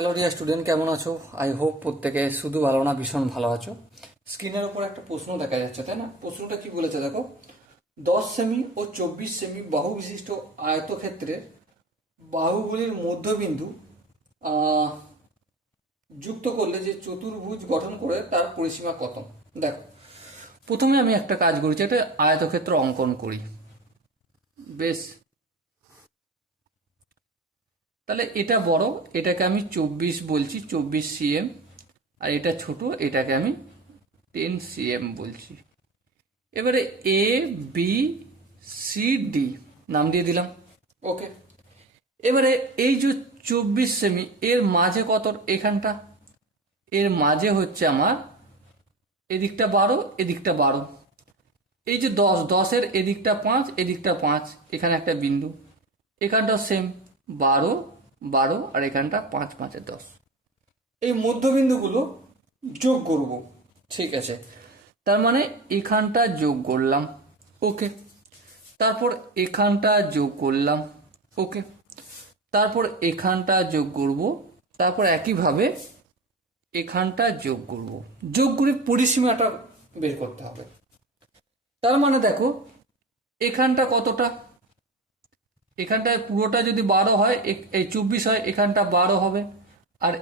Hello dear student, কেমন আছো? I hope প্রত্যেকে শুধু ভালো না, ভীষণ ভালো আছো। স্ক্রিনের উপর একটা প্রশ্ন দেখা যাচ্ছে, তাই না? প্রশ্নটা কি বলেছে দেখো, 10 সেমি ও 24 সেমি বাহু বিশিষ্ট আয়তক্ষেত্রের বাহুগুলির মধ্যবিন্দু আহ, যুক্ত করলে যে চতুর্ভুজ গঠন করে তার পরিসীমা কত? দেখো, প্রথমে আমি একটা কাজ করেছি, একটা আয়তক্ষেত্র অঙ্কন করি। বেশ, তাহলে এটা বড়, এটাকে আমি 24 বলছি, 24 cm। আর এটা ছোট, এটাকে আমি 10 cm বলছি। এবারে এ বি সি ডি নাম দিয়ে দিলাম। ওকে, এবারে এই যে 24 সেমি, এর মাঝে কত? এখানটা, এর মাঝে হচ্ছে আমার এদিকটা 12, এদিকটা 12। এই যে 10, 10-এর এদিকটা 5, এদিকটা 5, এখানে একটা বিন্দু। এখানটা সেম, 12, 12, আর এখানটা 5, 5-এ 10। এই মধ্যবিন্দুগুলো যোগ করব, ঠিক আছে? তার মানে এখানটা যোগ করলাম, ওকে। তারপর এখানটা যোগ করলাম, ওকে। তারপর এখানটা যোগ করব, তারপর একইভাবে এখানটা যোগ করব। যোগ করে পরিসীমাটা বের করতে হবে। তার মানে দেখো, এখানটা কতটা? এখানটায় পুরোটা যদি 12 হয়, এই 24 হয়, এখানটা 12 হবে। আর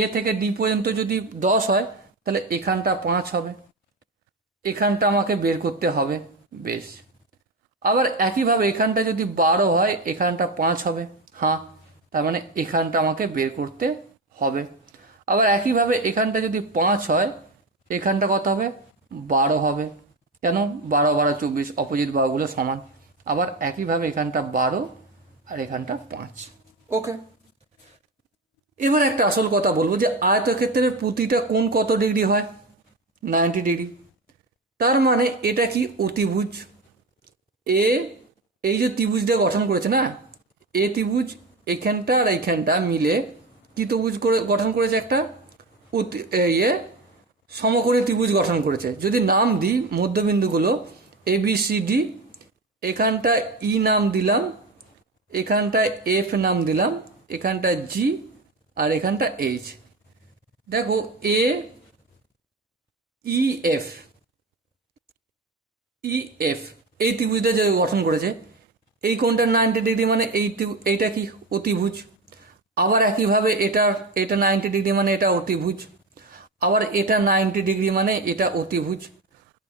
এ থেকে ডি পর্যন্ত যদি 10 হয়, তাহলে এখানটা 5 হবে। এখানটা আমাকে বের করতে হবে। বেশ, আবার একইভাবে এখানটা যদি 12 হয়, এখানটা 5 হবে। হ্যাঁ, তার মানে এখানটা আমাকে বের করতে হবে। আবার একইভাবে এখানটা যদি 5 হয়, এখানটা কত হবে? 12 হবে। কেন? 12, 12, 24, অপোজিট বাহুগুলো সমান। আবার একইভাবে এখানটা 12 আর এখানটা 5। ওকে, এবার একটা আসল কথা বলবো যে আয়তক্ষেত্রের প্রতিটা কোণ কত ডিগ্রি হয়? 90 ডিগ্রি। তার মানে এটা কি অতিভুজ? এ, এই যে ত্রিভুজটা গঠন করেছে না, এ ত্রিভুজ এইখানটা আর এইখানটা মিলে কি ত্রিভুজ করে গঠন করেছে? একটা ইয়ে সমকোণী ত্রিভুজ গঠন করেছে। যদি নাম দিই মধ্যবিন্দুগুলো এ বি সি ডি, এখানটা ই নাম দিলাম, এখানটা এফ নাম দিলাম, এখানটা জি, আর এখানটা এইচ। দেখো, এ ই এফ, ই এফ এই ত্রিভুজটা যে গঠন করেছে, এই কোণটা 90 ডিগ্রি, মানে এইটা কি? অতিভুজ। আবার একইভাবে এটা 90 ডিগ্রি, মানে এটা অতিভুজ। আবার এটা 90 ডিগ্রি, মানে এটা অতিভুজ।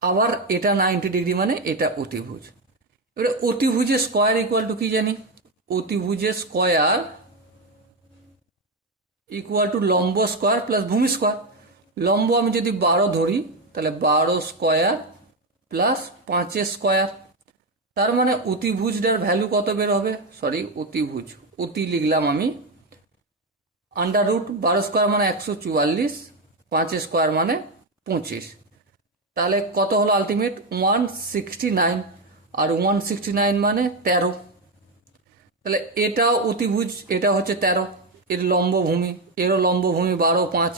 আবার এটা 90 ডিগ্রি, মানে এটা অতিভুজ। এবারে অতিভুজের স্কয়ার ইকুয়াল টু কি জানি? অতিভুজের স্কয়ার ইকুয়াল টু লম্ব স্কয়ার প্লাস ভূমি স্কয়ার। লম্ব আমি যদি 12 ধরি, তাহলে 12 স্কয়ার প্লাস 5 স্কয়ার। তার মানে অতিভুজটার ভ্যালু কত বের হবে? সরি, অতিভুজ, অতি লিখলাম আমি, √12 স্কয়ার মানে 144, 5 স্কয়ার মানে 25। তাহলে কত হলো আলটিমেট? 169। আর 169 মানে 13। তাহলে এটাও অতিভুজ, এটা হচ্ছে 13। এর লম্বভূমি, এরও লম্বভূমি 12, 5,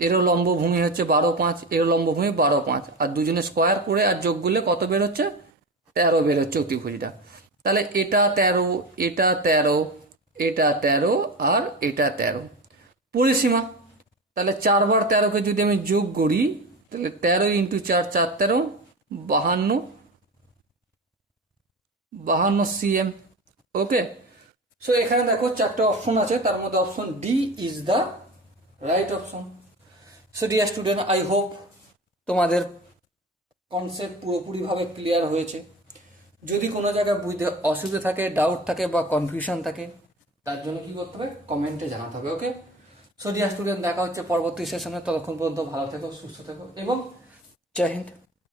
এরও লম্বভূমি হচ্ছে 12, 5, এরও লম্বভূমি 12, 5, আর দুজনে স্কোয়ার করে আর যোগ করলে কত বের হচ্ছে? 13 বের হচ্ছে অতিভুজটা। তাহলে এটা 13, এটা 13, এটা 13, আর এটা 13। পরিসীমা, তাহলে 4 বার 13-কে যদি আমি যোগ করি, তাহলে 13 × 4, 4 13, 52, 52 cm। ওকে, সো এখানে দেখো 4টে অপশন আছে, তার মধ্যে option D is the right option. So dear student, I hope তোমাদের কনসেপ্ট পুরোপুরিভাবে ক্লিয়ার হয়েছে। যদি কোনো জায়গায় বুঝতে অসুবিধা থাকে, ডাউট থাকে বা কনফিউশন থাকে, তার জন্য কি করতে হবে? কমেন্টে জানাতে হবে। ওকে, সো ডিয়ার স্টুডেন্ট, দেখা হচ্ছে পরবর্তী সেশনে। ততক্ষণ পর্যন্ত ভালো থেকো, সুস্থ থেকো এবং জয় হিন্দ।